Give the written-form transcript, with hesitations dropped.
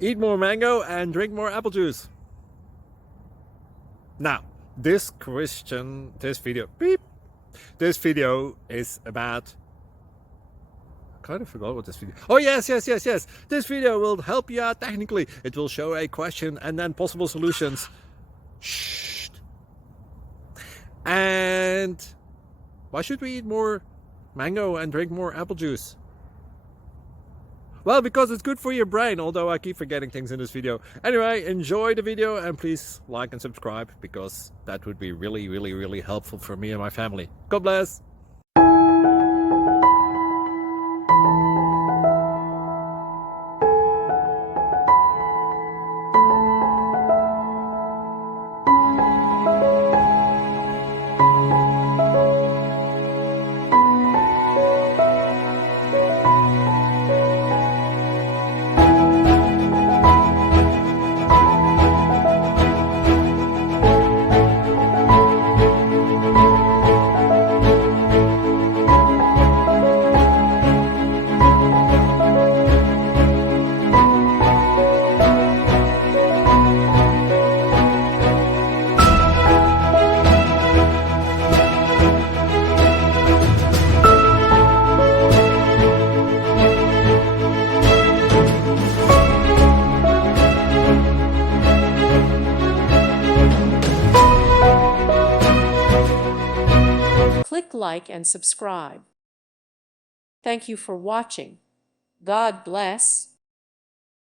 Eat more mango and drink more apple juice. Now, this video is about, I kind of forgot what this video. Oh yes. This video will help you out technically. It will show a question and then possible solutions. Shh. And why should we eat more mango and drink more apple juice? Well, because it's good for your brain, although I keep forgetting things in this video. Anyway, enjoy the video and please like and subscribe, because that would be really helpful for me and my family. God bless! Click like and subscribe. Thank you for watching. God bless.